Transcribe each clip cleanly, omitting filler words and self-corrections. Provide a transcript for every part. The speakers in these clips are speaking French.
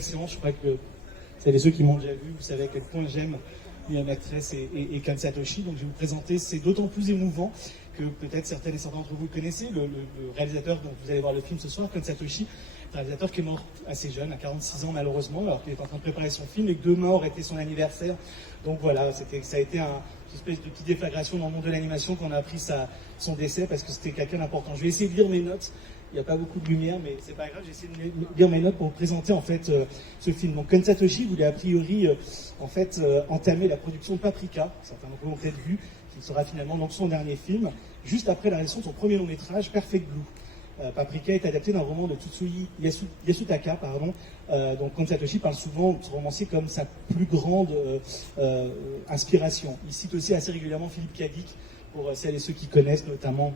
nouvelle séance. Je crois que c'est ceux qui m'ont déjà vu, vous savez à quel point j'aime Mia Maîtresse et Ken Satoshi. Donc je vais vous présenter, c'est d'autant plus émouvant que peut-être certaines et certains d'entre vous le connaissez, le réalisateur dont vous allez voir le film ce soir, Ken Satoshi, réalisateur qui est mort assez jeune, à 46 ans malheureusement, alors qu'il est en train de préparer son film et que demain aurait été son anniversaire. Donc voilà, ça a été une espèce de petite déflagration dans le monde de l'animation quand on a appris son décès, parce que c'était quelqu'un d'important. Je vais essayer de lire mes notes. Il n'y a pas beaucoup de lumière, mais c'est pas grave. J'ai essayé de lire mes notes pour vous présenter en fait ce film. Donc Ken Satoshi voulait a priori entamer la production de Paprika, certains d'entre vous l'ont peut-être vu, qui sera finalement donc son dernier film, juste après la réalisation de son premier long métrage, Perfect Blue. Paprika est adapté d'un roman de Tsutsui Yasutaka, donc Ken Satoshi parle souvent de ce romancier comme sa plus grande inspiration. Il cite aussi assez régulièrement Philippe K. Dick, pour celles et ceux qui connaissent, notamment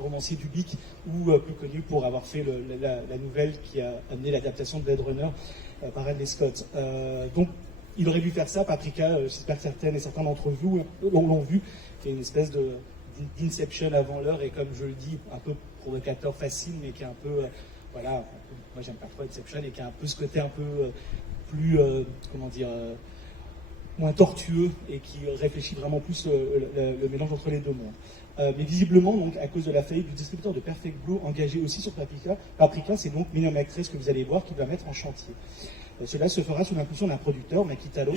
romancier du Bic, ou plus connu pour avoir fait la nouvelle qui a amené l'adaptation de Blade Runner par Ridley Scott. Donc, il aurait dû faire ça, Paprika, j'espère que certaines et certains d'entre vous l'ont vu, qui est une espèce d'Inception avant l'heure, et comme je le dis, un peu provocateur, facile, mais qui est un peu, moi j'aime pas trop Inception, et qui a un peu ce côté un peu plus, moins tortueux et qui réfléchit vraiment plus le mélange entre les deux mondes. Mais visiblement, donc, à cause de la faillite du distributeur de Perfect Blue engagé aussi sur Paprika, c'est donc Mia Maîtresse que vous allez voir qui va mettre en chantier. Cela se fera sous l'impulsion d'un producteur, Maki Taro,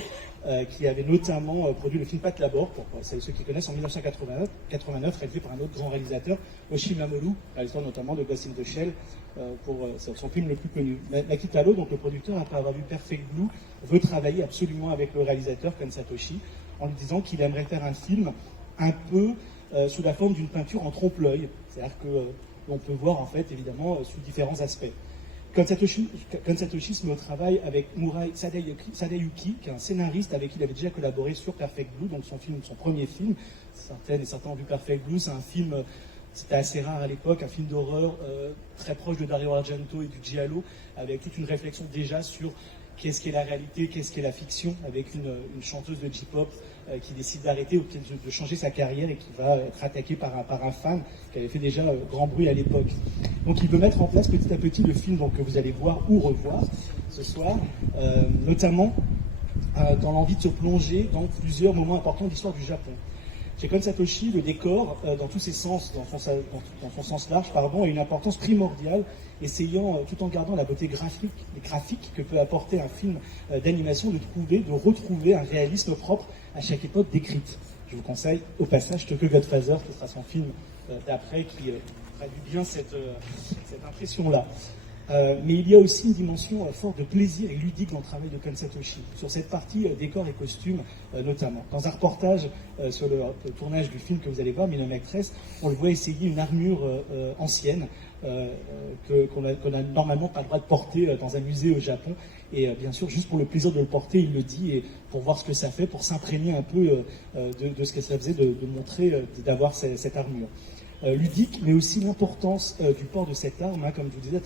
qui avait notamment produit le film Pat Labor, pour ceux qui connaissent, en 1989, réalisé par un autre grand réalisateur, Oshii Mamoru, réalisateur notamment de Ghost in the Shell, pour son film le plus connu. Maki Taro, donc le producteur, après avoir vu Perfect Blue, veut travailler absolument avec le réalisateur Ken Satoshi, en lui disant qu'il aimerait faire un film un peu sous la forme d'une peinture en trompe-l'œil, c'est-à-dire que l'on peut voir en fait évidemment sous différents aspects. Ken Satoshi se met au travail avec Murai Sadayuki, qui est un scénariste avec qui il avait déjà collaboré sur Perfect Blue, donc son premier film. Certaines et certains ont vu Perfect Blue, c'est un film, c'était assez rare à l'époque, un film d'horreur très proche de Dario Argento et du giallo, avec toute une réflexion déjà sur qu'est-ce qu'est la réalité, qu'est-ce qu'est la fiction, avec une chanteuse de J-pop qui décide d'arrêter ou de changer sa carrière et qui va être attaquée par un fan qui avait fait déjà grand bruit à l'époque. Donc il veut mettre en place petit à petit le film que vous allez voir ou revoir ce soir, notamment dans l'envie de se plonger dans plusieurs moments importants de l'histoire du Japon. Chez Ken Satoshi, le décor, dans tous ses sens, dans son sens large, a une importance primordiale, essayant, tout en gardant la beauté graphique que peut apporter un film d'animation, de retrouver un réalisme propre à chaque époque décrite. Je vous conseille au passage Tokyo Godfather, qui sera son film d'après, qui traduit bien cette impression-là. Mais il y a aussi une dimension forte de plaisir et ludique dans le travail de Ken Satoshi, sur cette partie décor et costumes notamment. Dans un reportage sur le tournage du film que vous allez voir, Mia Maîtresse, on le voit essayer une armure ancienne qu'on n'a normalement pas le droit de porter dans un musée au Japon. Et bien sûr, juste pour le plaisir de le porter, il le dit, et pour voir ce que ça fait, pour s'imprégner un peu de ce que ça faisait de montrer, d'avoir cette armure. Ludique, mais aussi l'importance du port de cette arme, comme je vous disais,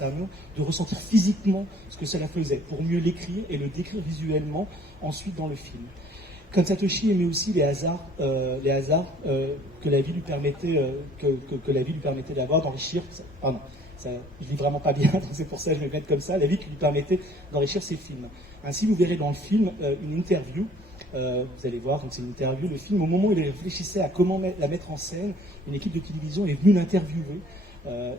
de ressentir physiquement ce que cela faisait, pour mieux l'écrire et le décrire visuellement ensuite dans le film. Ken Satoshi aimait aussi les hasards que la vie lui permettait, que la vie lui permettait d'avoir, d'enrichir. Pardon, ça, je lis vraiment pas bien, donc c'est pour ça que je vais le mettre comme ça. La vie qui lui permettait d'enrichir ses films. Ainsi, vous verrez dans le film une interview. Vous allez voir, donc c'est une interview. Le film, au moment où il réfléchissait à comment la mettre en scène, une équipe de télévision est venue l'interviewer.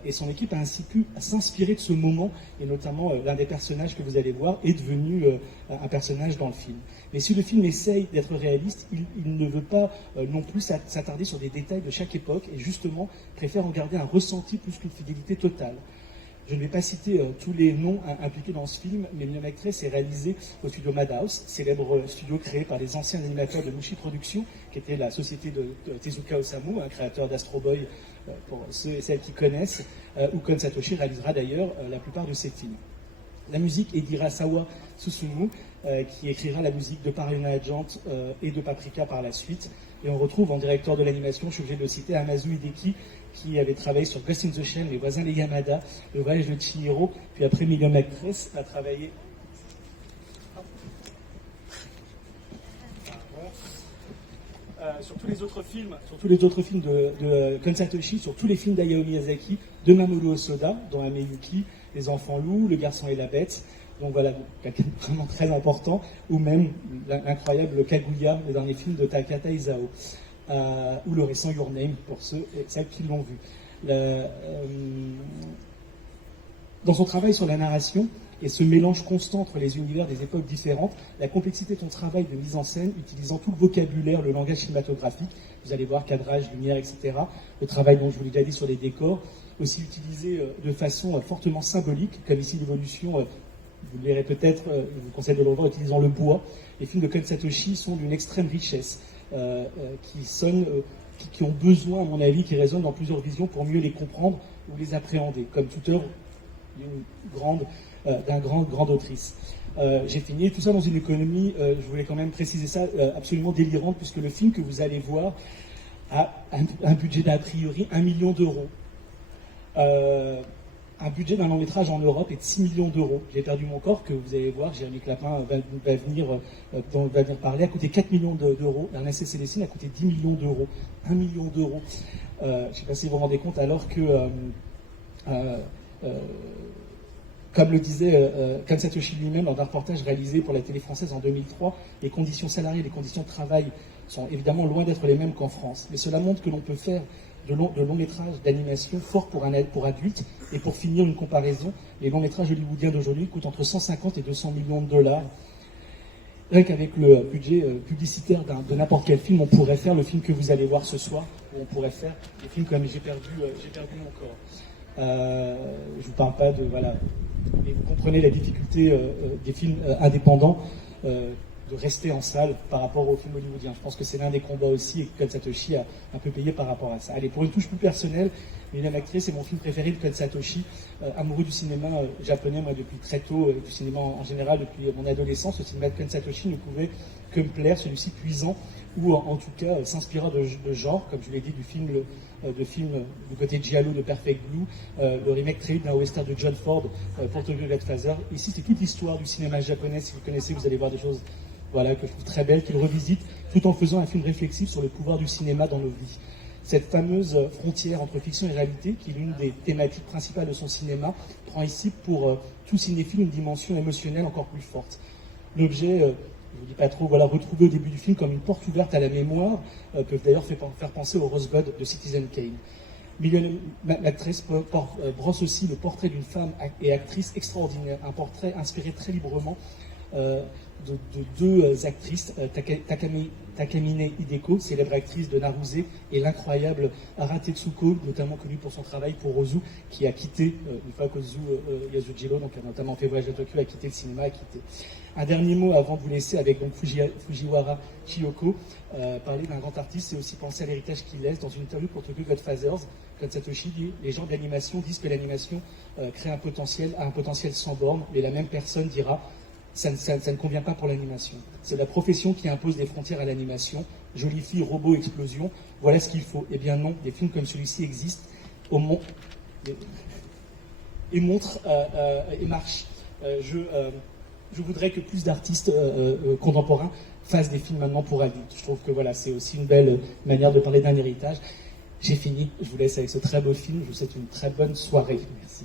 Et son équipe a ainsi pu s'inspirer de ce moment, et notamment l'un des personnages que vous allez voir est devenu un personnage dans le film. Mais si le film essaye d'être réaliste, il ne veut pas non plus s'attarder sur des détails de chaque époque, et justement préfère en garder un ressenti plus qu'une fidélité totale. Je ne vais pas citer tous les noms impliqués dans ce film, mais Mia Maîtresse est réalisé au studio Madhouse, célèbre studio créé par les anciens animateurs de Mushi Productions, qui était la société de Tezuka Osamu, un créateur d'Astro Boy, pour ceux et celles qui connaissent, où Ken Satoshi réalisera d'ailleurs la plupart de ses films. La musique est d'Hirasawa Susumu, qui écrira la musique de Paranoia Agent et de Paprika par la suite. Et on retrouve en directeur de l'animation, je suis obligé de le citer, Hamazu Hideki, qui avait travaillé sur Ghost in the Shell, Les voisins des Yamada, Le voyage de Chihiro, puis après Mia Maîtresse a travaillé sur tous les autres films de Ken Satoshi, sur tous les films d'Hayao Miyazaki, de Mamoru Hosoda, dont Ameyuki, Les enfants loups, Le garçon et la bête, Donc voilà, quelqu'un de vraiment très important, ou même l'incroyable Kaguya, le dernier film de Takahata Isao, ou le récent Your Name, pour ceux et celles qui l'ont vu. Dans son travail sur la narration, et ce mélange constant entre les univers des époques différentes, la complexité de ton travail de mise en scène, utilisant tout le vocabulaire, le langage cinématographique, vous allez voir cadrage, lumière, etc., le travail dont je vous l'ai déjà dit sur les décors, aussi utilisé de façon fortement symbolique, comme ici l'évolution, vous le verrez peut-être, je vous conseille de le revoir, utilisant le bois. Les films de Kon Satoshi sont d'une extrême richesse, qui ont besoin, à mon avis, qui résonnent dans plusieurs visions pour mieux les comprendre ou les appréhender, comme toute œuvre d'une grande autrice. J'ai fini tout ça dans une économie, je voulais quand même préciser ça, absolument délirante, puisque le film que vous allez voir a un budget d'a priori 1 million d'euros. Un budget d'un long métrage en Europe est de 6 millions d'euros. J'ai perdu mon corps, que vous allez voir, Jérémy Clapin va venir parler, a coûté 4 millions d'euros. Ernest Célestine a coûté 10 millions d'euros. 1 million d'euros. Je ne sais pas si vous vous rendez compte, alors que, comme le disait Kon Satoshi lui-même lors d'un reportage réalisé pour la télé française en 2003, les conditions salariales et les conditions de travail sont évidemment loin d'être les mêmes qu'en France. Mais cela montre que l'on peut faire de longs métrages d'animation forts pour adultes. Et pour finir, une comparaison, les longs métrages hollywoodiens d'aujourd'hui coûtent entre 150 et 200 millions de dollars. Rien qu'avec le budget publicitaire de n'importe quel film, on pourrait faire le film que vous allez voir ce soir, ou on pourrait faire des films comme J'ai perdu mon corps. Je ne vous parle pas de... Voilà, mais vous comprenez la difficulté des films indépendants de rester en salle par rapport aux films hollywoodiens. Je pense que c'est l'un des combats aussi, et que Kon Satoshi a un peu payé par rapport à ça. Allez, pour une touche plus personnelle, Million Actress, c'est mon film préféré de Kon Satoshi, amoureux du cinéma japonais, moi depuis très tôt, du cinéma en général, depuis mon adolescence. Le cinéma de Kon Satoshi ne pouvait que me plaire, celui-ci puissant, ou en tout cas s'inspirant de genre, comme je l'ai dit, du film du côté giallo de Perfect Blue, le remake très d'un western de John Ford, pour Tokyo Godfather. Ici, c'est toute l'histoire du cinéma japonais. Si vous connaissez, vous allez voir des choses que je trouve très belles, qu'il revisite, tout en faisant un film réflexif sur le pouvoir du cinéma dans nos vies. Cette fameuse frontière entre fiction et réalité, qui est l'une des thématiques principales de son cinéma, prend ici pour tout cinéphile une dimension émotionnelle encore plus forte. L'objet, je ne vous dis pas trop, retrouvé au début du film comme une porte ouverte à la mémoire, peut d'ailleurs faire penser au Rosebud de Citizen Kane. Million Actress brosse aussi le portrait d'une femme et actrice extraordinaire, un portrait inspiré très librement de deux actrices, Takamine Hideko, célèbre actrice de Naruse, et l'incroyable Hara Tetsuko, notamment connue pour son travail pour Ozu, qui a quitté, une fois qu'Ozu Yasujiro, donc a notamment fait Voyage à Tokyo, a quitté le cinéma, Un dernier mot avant de vous laisser avec donc Fujiwara Chiyoko, parler d'un grand artiste, c'est aussi penser à l'héritage qu'il laisse. Dans une interview pour Tokyo Godfathers, Kon Satoshi dit « Les gens de l'animation disent que l'animation crée a un potentiel sans borne, mais la même personne dira « ça ne convient pas pour l'animation. C'est la profession qui impose des frontières à l'animation. Jolie fille, robot, explosion, voilà ce qu'il faut. » Eh bien non, des films comme celui-ci existent et montrent et marchent. Je voudrais que plus d'artistes contemporains fassent des films maintenant pour adultes. Je trouve que c'est aussi une belle manière de parler d'un héritage. J'ai fini, je vous laisse avec ce très beau film. Je vous souhaite une très bonne soirée. Merci.